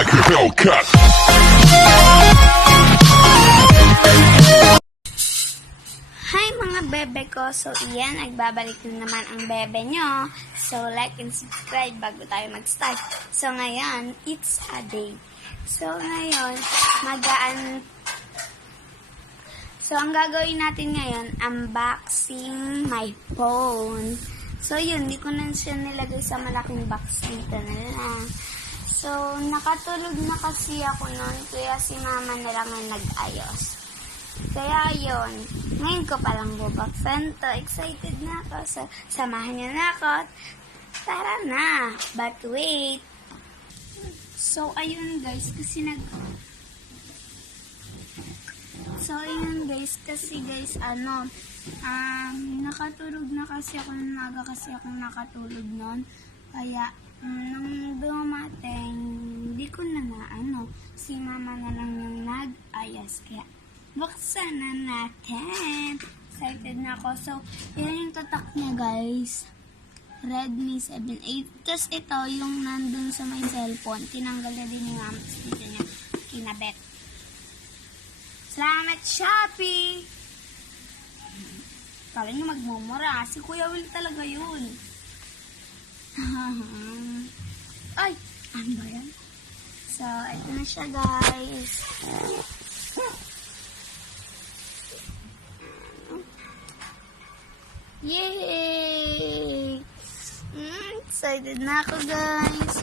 like a Hellcat. Hi mga bebe ko. So iyan, nagbabalik na naman ang bebe nyo. So like and subscribe bago tayo mag-start. So ngayon, it's a day. So ngayon, So ang gagawin natin ngayon, unboxing my phone. So yun, di ko na siya nilagay sa malaking box dito na lang. So nakatulog na kasi ako noon, kaya si mama na lang ang nag-ayos. Kaya yun, ngayon ko palang bubuksan to. Excited na ako. So, samahan niyo na ako. Tara na. But wait. So, ayun guys, kasi nakatulog na kasi ako ng maga kasi akong nakatulog noon. Kaya, nung dumating, hindi ko na si mama na lang yung nag-ayos. Kaya, buksan na natin. Excited na ako. So, yan yung tatak niya guys. Redmi 7A. Tapos ito, yung nandun sa my cellphone. Tinanggal na din yung dito niya. Kinabet. Salamat Shopee! Kala niyo magmumura. Si Kuya Will talaga yun. Ay! Ano ba yan? So, ito na siya guys. Yay! Excited na ako guys.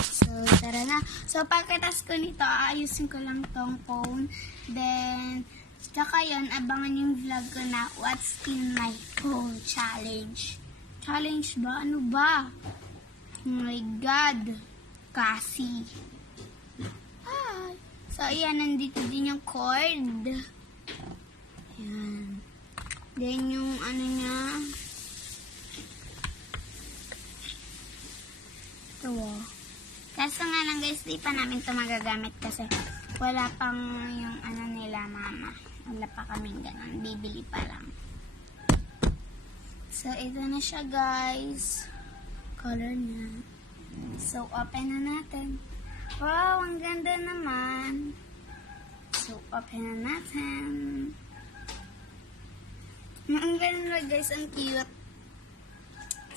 So, tara na. So, pagkatas ko nito, aayusin ko lang tong phone. Then, tsaka yun, abangan yung vlog ko na What's in my phone challenge. Challenge ba? Ano ba? Oh my God. Kasi. Hi. So, ayan, nandito din yung cord. Ayan. Then, yung niya. Ito. Kaso nga lang guys, di pa namin ito magagamit kasi wala pang yung nila mama. Wala pa kaming ganun. Bibili pa lang. So, ito na siya guys. Color niya. So, open na natin. Wow, ang ganda naman. So, open na natin. Ang ganda guys, ang cute.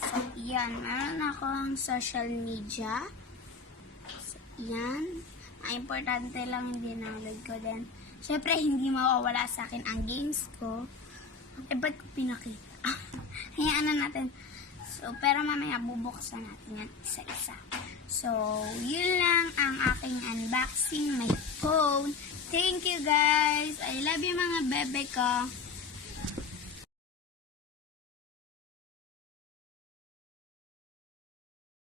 So, yan. Meron akong social media. So, yan. Ang importante lang yung download ko din. Siyempre, hindi mawawala sa akin ang games ko. Eh, ba't ko pinakita? Hayaan na natin. So, pero mamaya bubuksan natin yan isa-isa. So, yun lang ang aking unboxing my phone. Thank you guys. I love you mga bebe ko.